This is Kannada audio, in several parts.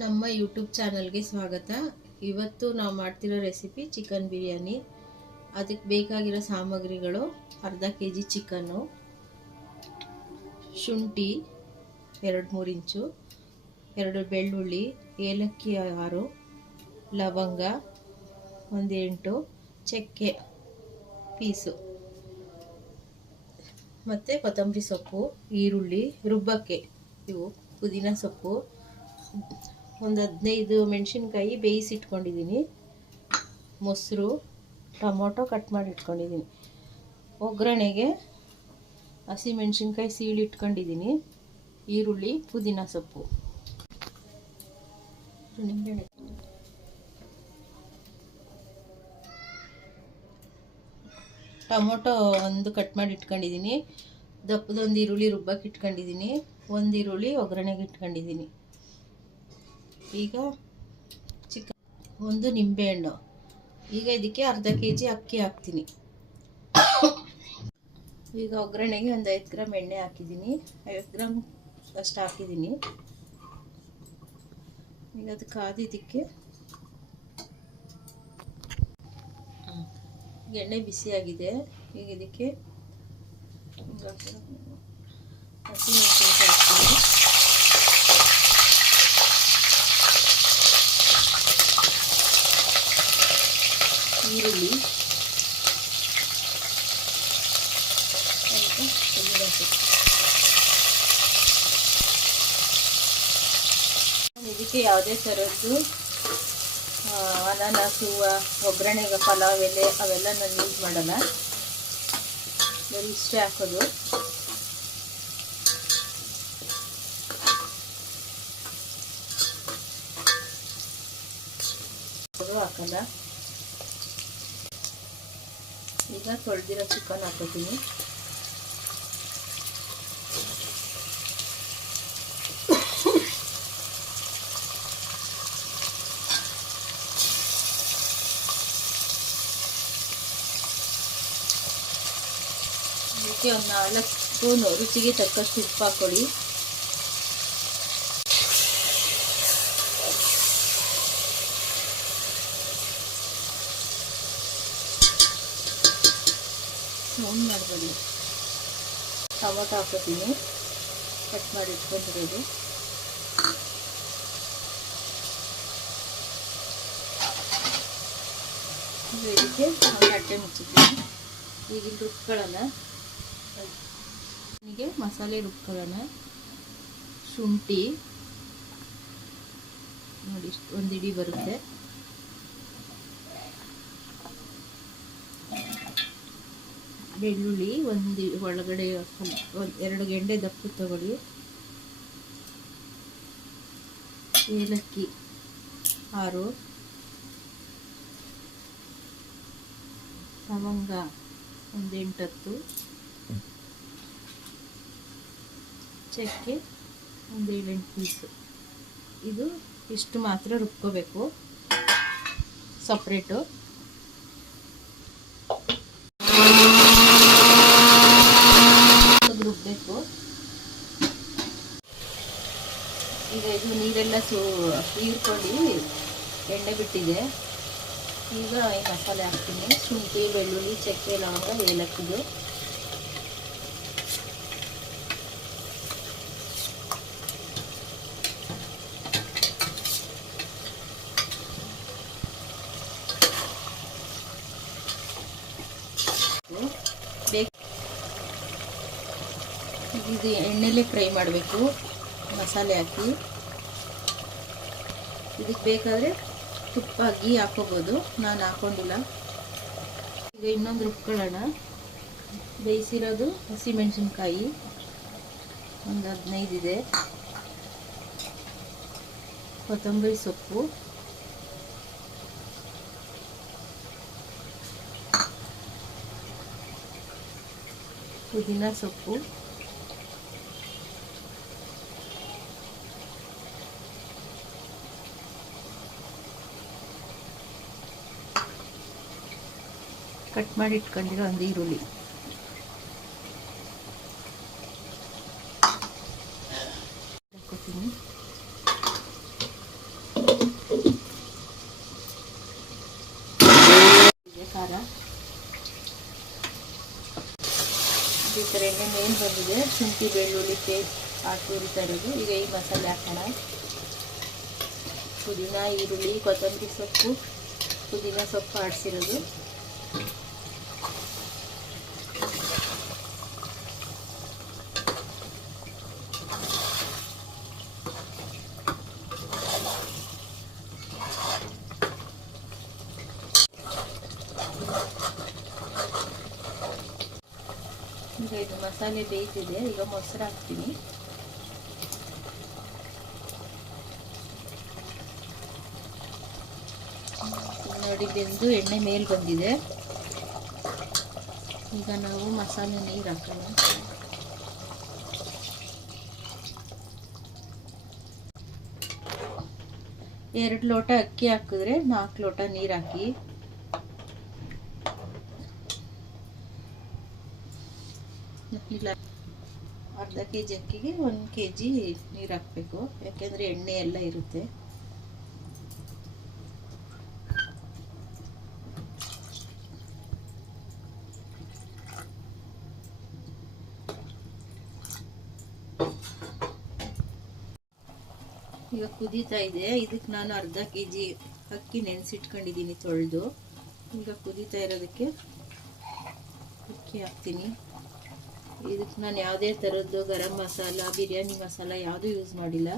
ನಮ್ಮ ಯೂಟ್ಯೂಬ್ ಚಾನಲ್ಗೆ ಸ್ವಾಗತ. ಇವತ್ತು ನಾವು ಮಾಡ್ತಿರೋ ರೆಸಿಪಿ ಚಿಕನ್ ಬಿರಿಯಾನಿ. ಅದಕ್ಕೆ ಬೇಕಾಗಿರೋ ಸಾಮಗ್ರಿಗಳು: ಅರ್ಧ ಕೆಜಿ ಚಿಕನ್ನು, ಶುಂಠಿ 2-3 ಇಂಚು, 2 ಬೆಳ್ಳುಳ್ಳಿ, ಏಲಕ್ಕಿ 6, ಲವಂಗ 8, ಚಕ್ಕೆ ಪೀಸು, ಮತ್ತು ಕೊತ್ತಂಬರಿ ಸೊಪ್ಪು, ಈರುಳ್ಳಿ ರುಬ್ಬಕ್ಕೆ, ಇವು ಪುದೀನ ಸೊಪ್ಪು, 15 ಮೆಣಸಿನ್ಕಾಯಿ ಬೇಯಿಸಿ ಇಟ್ಕೊಂಡಿದ್ದೀನಿ, ಮೊಸರು, ಟೊಮೊಟೊ ಕಟ್ ಮಾಡಿ ಇಟ್ಕೊಂಡಿದ್ದೀನಿ, ಒಗ್ಗರಣೆಗೆ ಹಸಿ ಮೆಣಸಿನ್ಕಾಯಿ ಸೀಳಿ ಇಟ್ಕೊಂಡಿದ್ದೀನಿ, ಈರುಳ್ಳಿ, ಪುದೀನ ಸೊಪ್ಪು, ನಿಂಬೆಹಣ್ಣು, ಟೊಮೊಟೊ ಒಂದು ಕಟ್ ಮಾಡಿ ಇಟ್ಕೊಂಡಿದ್ದೀನಿ, ದಪ್ಪದೊಂದು ಈರುಳ್ಳಿ ರುಬ್ಬಕ್ಕೆ ಇಟ್ಕೊಂಡಿದ್ದೀನಿ, ಒಂದು ಈರುಳ್ಳಿ ಒಗ್ಗರಣೆಗೆ ಇಟ್ಕೊಂಡಿದ್ದೀನಿ. ಈಗ ಚಿಕನ್, ಒಂದು ನಿಂಬೆಹಣ್ಣು. ಈಗ ಇದಕ್ಕೆ ಅರ್ಧ ಕೆಜಿ ಅಕ್ಕಿ ಹಾಕ್ತೀನಿ. ಈಗ ಒಗ್ಗರಣೆಗೆ ಒಂದು 5 ಗ್ರಾಮ್ ಎಣ್ಣೆ ಹಾಕಿದ್ದೀನಿ, 50 ಗ್ರಾಮ್ ಅಷ್ಟು ಹಾಕಿದ್ದೀನಿ. ಈಗ ಅದು ಕಾದಿದ್ದಕ್ಕೆ ಎಣ್ಣೆ ಬಿಸಿಯಾಗಿದೆ. ಈಗ ಇದಕ್ಕೆ ಹಸಿಮೆಣಸಿನಕಾಯಿ ಹಾಕ್ತೀನಿ, ಈರುಳ್ಳಿ, ಇದಕ್ಕೆ ಯಾವುದೇ ಥರದ್ದು ಅನಾನಸು, ಒಗ್ಗರಣೆಗೆ ಪಲಾವ್ ಎಲೆ ಅವೆಲ್ಲ ನಾನು ಯೂಸ್ ಮಾಡಲ್ಲ, ಇಷ್ಟೇ ಹಾಕೋದು. ಹಾಕಲ್ಲ. ಈಗ ತೊಳೆದಿರೋ ಚಿಕನ್ ಹಾಕೋತೀನಿ. ಇದಕ್ಕೆ ಒಂದು 4 ಸ್ಪೂನು ರುಚಿಗೆ ತಕ್ಕಷ್ಟು ಉಪ್ಪು ಹಾಕೊಳ್ಳಿ. ಸೌಂಡ್ ಮಾಡಬೇಡಿ. ಟೊಮೊಟೊ ಹಾಕೋತೀನಿ, ಕಟ್ ಮಾಡಿ ಇಟ್ಕೊಂಡಿರೋದು. ಇದಕ್ಕೆ ಒಂದು ಅಟ್ಟೆ ಮುಚ್ಚಿದ್ದೀನಿ. ಈಗ ಇಲ್ಲಿ ರುಬ್ಕೊಳ್ಳೋಣ. ಹೀಗೆ ಮಸಾಲೆ ರುಬ್ಕೊಳ್ಳೋಣ. ಶುಂಠಿ ನೋಡಿ, ಇಷ್ಟು ಒಂದು ಇಡಿ ಬರುತ್ತೆ. ಬೆಳ್ಳುಳ್ಳಿ ಒಳಗಡೆ 2 ಗೆಂಡೆ ದಪ್ಪು ತಗೊಳ್ಳಿ. ಏಲಕ್ಕಿ 6, ಲವಂಗ 8-10, ಚಕ್ಕೆ 7-8 ಪೀಸು. ಇದು ಇಷ್ಟು ಮಾತ್ರ ರುಬ್ಕೋಬೇಕು ಸಪ್ರೇಟು. ರುಬ್ಬಬೇಕು. ಈಗ ಇದು ನೀರೆಲ್ಲ ಹೀರ್ಕೊಂಡು ಎಣ್ಣೆ ಬಿಟ್ಟಿದೆ. ಈಗ ಈ ಮಸಾಲೆ ಹಾಕ್ತೀನಿ. ಶುಂಠಿ, ಬೆಳ್ಳುಳ್ಳಿ, ಚಕ್ಕೆ, ಲವಂಗ, ಏಲಕ್ಕಿದು. ಇದು ಎಣ್ಣೆಲೆ ಫ್ರೈ ಮಾಡಬೇಕು, ಮಸಾಲೆ ಹಾಕಿ. ಇದಕ್ಕೆ ಬೇಕಾದರೆ ತುಪ್ಪ ಗೀ ಹಾಕೋಬೋದು, ನಾನು ಹಾಕೊಂಡಿಲ್ಲ. ಈಗ ಇನ್ನೊಂದು ರುಬ್ಕೊಳ್ಳೋಣ. ಬೇಯಿಸಿರೋದು ಹಸಿಮೆಣಸಿನ್ಕಾಯಿ ಒಂದು 15 ಇದೆ, ಕೊತ್ತಂಬರಿ ಸೊಪ್ಪು, ಪುದೀನ ಸೊಪ್ಪು, ಕಟ್ ಮಾಡಿ ಇಟ್ಕೊಂಡಿರೋ ಒಂದು ಈರುಳ್ಳಿ, ಹಾಕೋತೀನಿ. ಏನು ಬಂದಿದೆ, ಶುಂಠಿ ಬೆಳ್ಳುಳ್ಳಿ ಪೇಸ್ಟ್ ಹಾಕಿ ಹುರಿತಾ ಇರೋದು. ಈಗ ಈ ಮಸಾಲೆ ಹಾಕೋಣ. ಪುದೀನ, ಈರುಳ್ಳಿ, ಕೊತ್ತಂಬರಿ ಸೊಪ್ಪು, ಪುದೀನ ಸೊಪ್ಪು ಆಡಿಸಿರೋದು. ಈಗ ಇದು ಮಸಾಲೆ ಬೇಯ್ತಿದೆ. ಈಗ ಮೊಸರು ಹಾಕ್ತೀನಿ. ನೋಡಿ ಬೆಂದು ಎಣ್ಣೆ ಮೇಲೆ ಬಂದಿದೆ. ಈಗ ನಾವು ಮಸಾಲೆ ನೀರು ಹಾಕೋಣ. ಎರಡು ಲೋಟ ಅಕ್ಕಿ ಹಾಕಿದ್ರೆ 4 ಲೋಟ ನೀರು ಹಾಕಿ. ಇಲ್ಲ, ಅರ್ಧ kg ಅಕ್ಕಿಗೆ 1 kg ನೀರು ಹಾಕಬೇಕು, ಯಾಕೆಂದರೆ ಎಣ್ಣೆ ಎಲ್ಲ ಇರುತ್ತೆ. ಈಗ ಕುದೀತಾ ಇದೆ. ಇದಕ್ಕೆ ನಾನು ಅರ್ಧ kg ಅಕ್ಕಿ ನೆನೆಸಿಟ್ಕೊಂಡಿದ್ದೀನಿ ತೊಳೆದು. ಈಗ ಕುದೀತಾ ಇರೋದಕ್ಕೆ ಅಕ್ಕಿ ಹಾಕ್ತೀನಿ. ಇದಕ್ಕೆ ನಾನು ಯಾವುದೇ ಥರದ್ದು ಗರಂ ಮಸಾಲ, ಬಿರಿಯಾನಿ ಮಸಾಲ ಯಾವುದೂ ಯೂಸ್ ಮಾಡಿಲ್ಲ.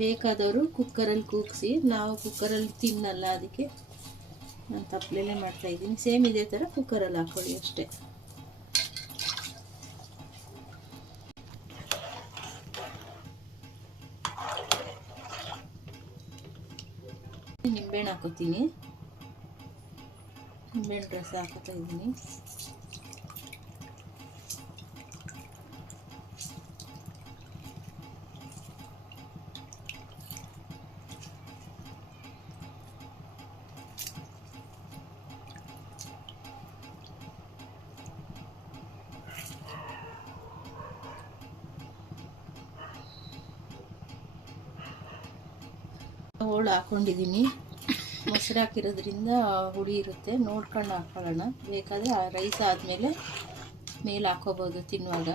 ಬೇಕಾದವರು ಕುಕ್ಕರಲ್ಲಿ ಕೂಗಿಸಿ, ನಾವು ಕುಕ್ಕರಲ್ಲಿ ತಿನ್ನಲ್ಲ, ಅದಕ್ಕೆ ನಾನು ತಪ್ಪಲೆಲ್ಲೇ ಮಾಡ್ತಾಯಿದ್ದೀನಿ. ಸೇಮ್ ಇದೇ ಥರ ಕುಕ್ಕರಲ್ಲಿ ಹಾಕ್ಕೊಳ್ಳಿ ಅಷ್ಟೇ. ನಿಂಬೆಹಣ್ಣು ಹಾಕೋತೀನಿ. ನಿಂಬೆಹಣ್ಣು ರಸ ಹಾಕೋತಾ ಇದ್ದೀನಿ. ಹೋಳು ಹಾಕ್ಕೊಂಡಿದ್ದೀನಿ. ಮೊಸರು ಹಾಕಿರೋದ್ರಿಂದ ಹುಳಿ ಇರುತ್ತೆ, ನೋಡ್ಕೊಂಡು ಹಾಕೊಳ್ಳೋಣ. ಬೇಕಾದರೆ ರೈಸ್ ಆದಮೇಲೆ ಮೇಲೆ ಹಾಕೋಬೋದು ತಿನ್ನುವಾಗ.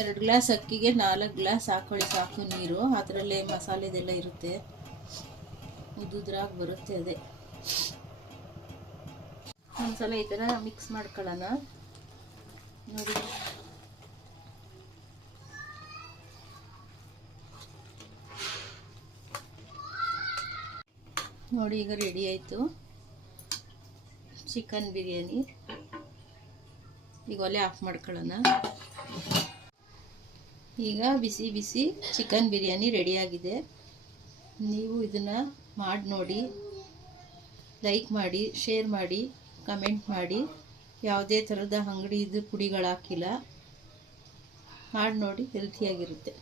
ಎರಡು ಗ್ಲಾಸ್ ಅಕ್ಕಿಗೆ 4 ಗ್ಲಾಸ್ ಹಾಕೊಳ್ಳಿ ಸಾಕು ನೀರು. ಅದರಲ್ಲೇ ಮಸಾಲೆದೆಲ್ಲ ಇರುತ್ತೆ, ಉದ್ದುದ್ರಾಗಿ ಬರುತ್ತೆ. ಅದೇ ಒಂದ್ಸಲ ಈ ಥರ ಮಿಕ್ಸ್ ಮಾಡ್ಕೊಳ್ಳೋಣ. ನೋಡಿ, ನೋಡಿ ಈಗ ರೆಡಿ ಆಯಿತು ಚಿಕನ್ ಬಿರಿಯಾನಿ. ಈಗ ಒಲೆ ಆಫ್ ಮಾಡ್ಕೊಳ್ಳೋಣ. ಈಗ ಬಿಸಿ ಬಿಸಿ ಚಿಕನ್ ಬಿರಿಯಾನಿ ರೆಡಿಯಾಗಿದೆ. ನೀವು ಇದನ್ನು ಮಾಡಿ ನೋಡಿ, ಲೈಕ್ ಮಾಡಿ, ಶೇರ್ ಮಾಡಿ, ಕಮೆಂಟ್ ಮಾಡಿ. ಯಾವುದೇ ಥರದ ಅಂಗಡಿದು ಪುಡಿಗಳು ಹಾಕಿಲ್ಲ. ಮಾಡಿ ನೋಡಿ, ಹೆಲ್ತಿಯಾಗಿರುತ್ತೆ.